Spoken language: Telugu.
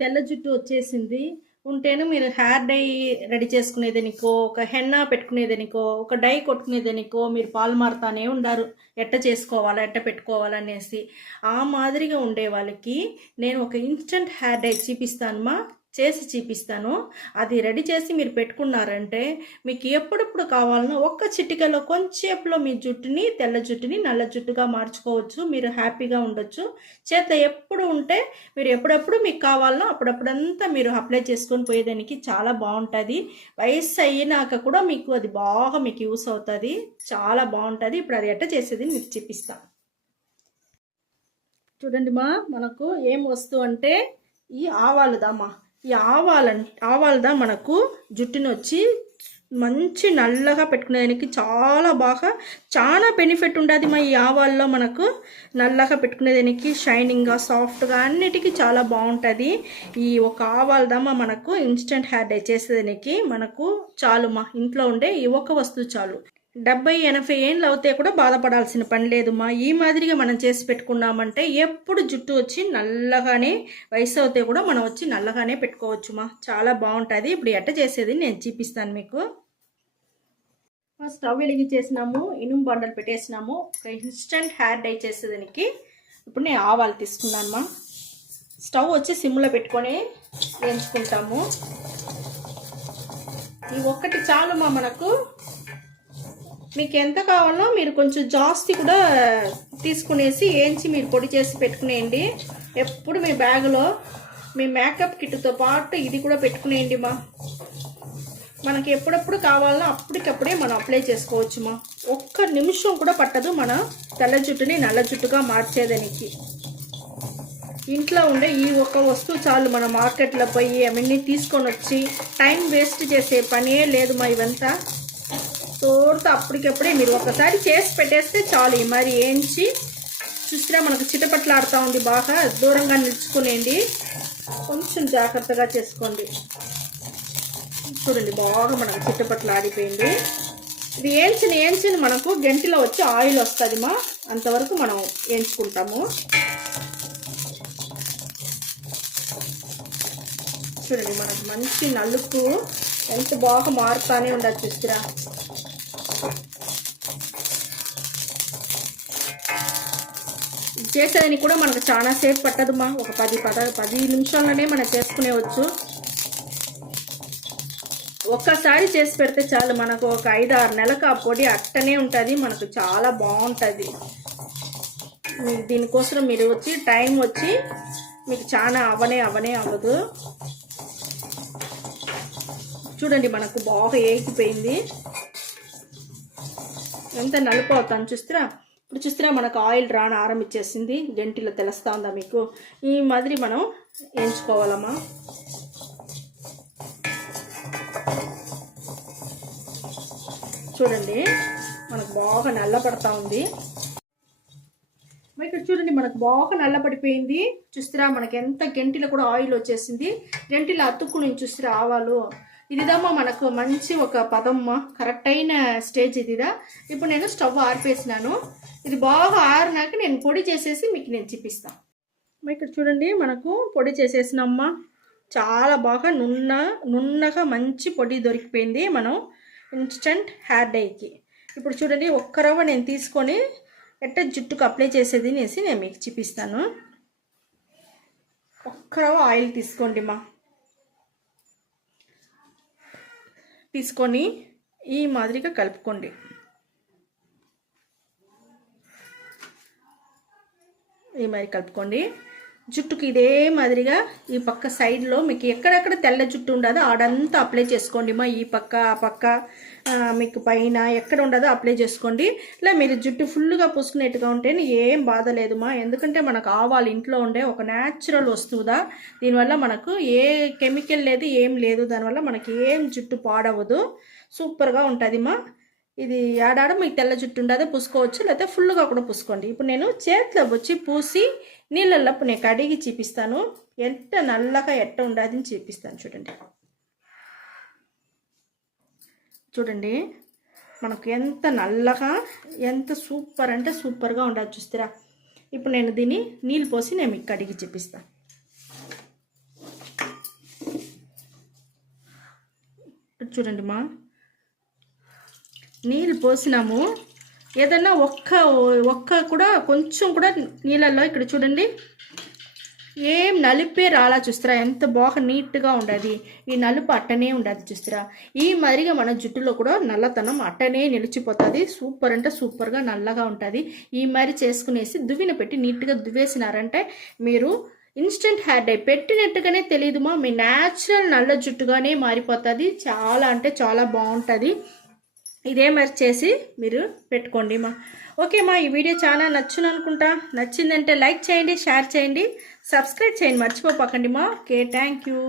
తెల్ల జుట్టు వచ్చేసింది ఉంటేను మీరు హెయిర్ డై రెడీ చేసుకునేదనికో ఒక హెన్నా పెట్టుకునేదనికో ఒక డై కొట్టుకునేదనికో మీరు పాలు మారుతానే ఉండారు ఎట్ట చేసుకోవాలా ఎట్ట పెట్టుకోవాలనేసి ఆ మాదిరిగా ఉండే వాళ్ళకి నేను ఒక ఇన్స్టెంట్ హెయిర్ డై చూపిస్తానమ్మా చేసి చూపిస్తాను. అది రెడీ చేసి మీరు పెట్టుకున్నారంటే మీకు ఎప్పుడెప్పుడు కావాలనో ఒక్క చిటికలో కొంచెంసేపులో మీ జుట్టుని తెల్ల జుట్టుని నల్ల జుట్టుగా మార్చుకోవచ్చు. మీరు హ్యాపీగా ఉండొచ్చు. చేత ఎప్పుడు ఉంటే మీరు ఎప్పుడెప్పుడు మీకు కావాలనో అప్పుడప్పుడంతా మీరు అప్లై చేసుకొని పోయేదానికి చాలా బాగుంటుంది. వయసు అయినాక కూడా మీకు అది బాగా మీకు యూస్ అవుతుంది. చాలా బాగుంటుంది. ఇప్పుడు అది ఎట్ట చేసేది మీకు చూపిస్తాను. చూడండి మనకు ఏం వస్తువు అంటే ఈ ఆవాలుదామా ఈ ఆవాలదా మనకు జుట్టుని వచ్చి మంచి నల్లగా పెట్టుకునేదానికి చాలా బెనిఫిట్ ఉంటుంది ఈ ఆవాల్లో. మనకు నల్లగా పెట్టుకునేదానికి షైనింగ్గా సాఫ్ట్గా అన్నిటికీ చాలా బాగుంటుంది. ఈ ఒక ఆవాలదమ్మా మనకు ఇన్స్టెంట్ హెయిర్ డై చేసేదానికి మనకు చాలు ఇంట్లో ఉండే ఈ ఒక్క వస్తువు చాలు. 70-80 ఏళ్ళు అవుతే కూడా బాధపడాల్సిన పని లేదు ఈ మాదిరిగా మనం చేసి పెట్టుకున్నామంటే ఎప్పుడు జుట్టు వచ్చి నల్లగానే వయసు అవుతే కూడా మనం వచ్చి నల్లగానే పెట్టుకోవచ్చు చాలా బాగుంటుంది. ఇప్పుడు ఎట్ట చేసేది నేను చూపిస్తాను మీకు. స్టవ్ వెలిగించేసినాము, ఇనుము బండలు పెట్టేసినాము. ఒక ఇన్స్టెంట్ హెయిర్ డై చేసేదానికి ఇప్పుడు నేను ఆవాలు తీసుకున్నాను స్టవ్ వచ్చి సిమ్లో పెట్టుకొని వేయించుకుంటాము. ఈ ఒక్కటి చాలు మనకు. మీకు ఎంత కావాలో మీరు కొంచెం జాస్తి కూడా తీసుకునేసి వేయించి మీరు పొడి చేసి పెట్టుకునేయండి. ఎప్పుడు మీ బ్యాగులో మీ మేకప్ కిట్తో పాటు ఇది కూడా పెట్టుకునేయండి మనకి ఎప్పుడెప్పుడు కావాలనో అప్పటికప్పుడే మనం అప్లై చేసుకోవచ్చు ఒక్క నిమిషం కూడా పట్టదు మన తెల్ల జుట్టుని నల్ల జుట్టుగా మార్చేదానికి. ఇంట్లో ఉండే ఈ ఒక్క వస్తువు చాలు. మన మార్కెట్లో పోయి అవన్నీ తీసుకొని వచ్చి టైం వేస్ట్ చేసే పనే లేదు ఇవంతా. తోడుతో అప్పటికప్పుడే మీరు ఒకసారి చేసి పెట్టేస్తే చాలు. మరి ఏంచి చూసినా మనకు చిటపట్లాడుతూ ఉంది. బాగా దూరంగా నిలుచుకునేయండి. కొంచెం జాగ్రత్తగా చేసుకోండి. చూడండి బాగా మనకు చిటపట్లు ఆడిపోయింది. ఇది ఏంచిన మనకు గంటిలో వచ్చి ఆయిల్ వస్తుంది అంతవరకు మనం వేయించుకుంటాము. చూడండి మనకు మంచి నలుపు ఎంత బాగా మారుతానే ఉండదు చూసిరా. చేసేదానికి కూడా మనకు చాలా సేపు పట్టదు ఒక 10 నిమిషాల్లోనే మనం చేసుకునేవచ్చు. ఒక్కసారి చేసి పెడితే చాలు. మనకు ఒక 5-6 నెలలకు ఆ పొడి అట్టనే ఉంటుంది. మనకు చాలా బాగుంటుంది. దీనికోసం మీరు వచ్చి టైం వచ్చి మీకు చాలా అవనే అవ్వదు. చూడండి మనకు బాగా ఏగిపోయింది. ఎంత నలుపు అవుతాను చూస్తారా. ఇప్పుడు చూస్తారా మనకు ఆయిల్ ఆరంభించేసింది. గంటిలో తెలుస్తా ఉందా మీకు. ఈ మాదిరి మనం వేయించుకోవాలమ్మా. చూడండి మనకు బాగా నల్లపడతా ఉంది. ఇక్కడ చూడండి మనకు బాగా నల్లపడిపోయింది. చూస్తారా మనకి ఎంత గంటిలో కూడా ఆయిల్ వచ్చేసింది. గంటిలో అతుక్కుని చూస్తారా ఆవాలు. ఇదిదమ్మా మనకు మంచి ఒక కరెక్ట్ అయిన స్టేజ్ ఇదిదా. ఇప్పుడు నేను స్టవ్ ఆర్పేసినాను. ఇది బాగా ఆరినాక నేను పొడి చేసేసి మీకు నేను చూపిస్తాను. ఇక్కడ చూడండి మనకు పొడి చేసేసినమ్మా. చాలా బాగా నున్నగా మంచి పొడి దొరికిపోయింది మనం ఇన్స్టెంట్ హెయిర్ డైకి. ఇప్పుడు చూడండి ఒక్క రవ్వ నేను తీసుకొని ఎట్ట జుట్టుకు అప్లై చేసేది అనేసి నేను మీకు చూపిస్తాను. ఒక్క రవ్వ ఆయిల్ తీసుకోండి తీసుకొని ఈ మాదిరిగా కలుపుకోండి. ఈ మాదిరి కలుపుకోండి. జుట్టుకి ఇదే మాదిరిగా ఈ పక్క సైడ్లో మీకు ఎక్కడెక్కడ తెల్ల జుట్టు ఉండదో ఆడంతా అప్లై చేసుకోండి ఈ పక్క ఆ పక్క మీకు పైన ఎక్కడ ఉండదో అప్లై చేసుకోండి. ఇలా మీరు జుట్టు ఫుల్గా పూసుకునేట్టుగా ఉంటేనే ఏం బాధ లేదు ఎందుకంటే మనకు ఆవాలు ఇంట్లో ఉండే ఒక న్యాచురల్ వస్తువుదా. దీనివల్ల మనకు ఏ కెమికల్ లేదు ఏం లేదు. దానివల్ల మనకి ఏం జుట్టు పాడవదు. సూపర్గా ఉంటుంది ఇది. ఆడాడ మీకు తెల్ల జుట్టు ఉండదో పూసుకోవచ్చు, లేకపోతే ఫుల్గా కూడా పూసుకోండి. ఇప్పుడు నేను చేతిలో వచ్చి పూసి నీళ్ళల్లో నేను కడిగి చూపిస్తాను. ఎంత నల్లగా ఎట్ట ఉండదని చూపిస్తాను. చూడండి మనకు ఎంత నల్లగా ఎంత సూపర్ అంటే సూపర్గా ఉండదు చూస్తారా. ఇప్పుడు నేను దీన్ని నీళ్ళు పోసి నేను మీకు కడిగి చూపిస్తాను. చూడండి మా, నీళ్ళు పోసినాము, ఏదన్నా ఒక్క కూడా కొంచెం కూడా నీళ్ళల్లో ఇక్కడ చూడండి ఏం నలుపే రాలా చూస్తారా, ఎంత బాగా నీట్గా ఉండదు. ఈ నలుపు అట్టనే ఉండదు చూస్తారా. ఈ మాదిరిగా మన జుట్టులో కూడా నల్లతనం అట్టనే నిలిచిపోతుంది. సూపర్ అంటే సూపర్గా నల్లగా ఉంటుంది. ఈ మరి చేసుకునేసి దువ్విన పెట్టి నీట్గా దువ్వేసినారంటే మీరు ఇన్స్టెంట్ హెయిర్ డై పెట్టినట్టుగానే తెలియదుమా, మీ న్యాచురల్ నల్ల జుట్టుగానే మారిపోతుంది. చాలా అంటే చాలా బాగుంటుంది. ఇదే మరి చేసి మీరు పెట్టుకోండి మా. ఓకే మా, ఈ వీడియో చాలా నచ్చును అనుకుంటా. నచ్చిందంటే లైక్ చేయండి, షేర్ చేయండి, సబ్స్క్రైబ్ చేయండి మర్చిపోకండి మా. Okay, thank you.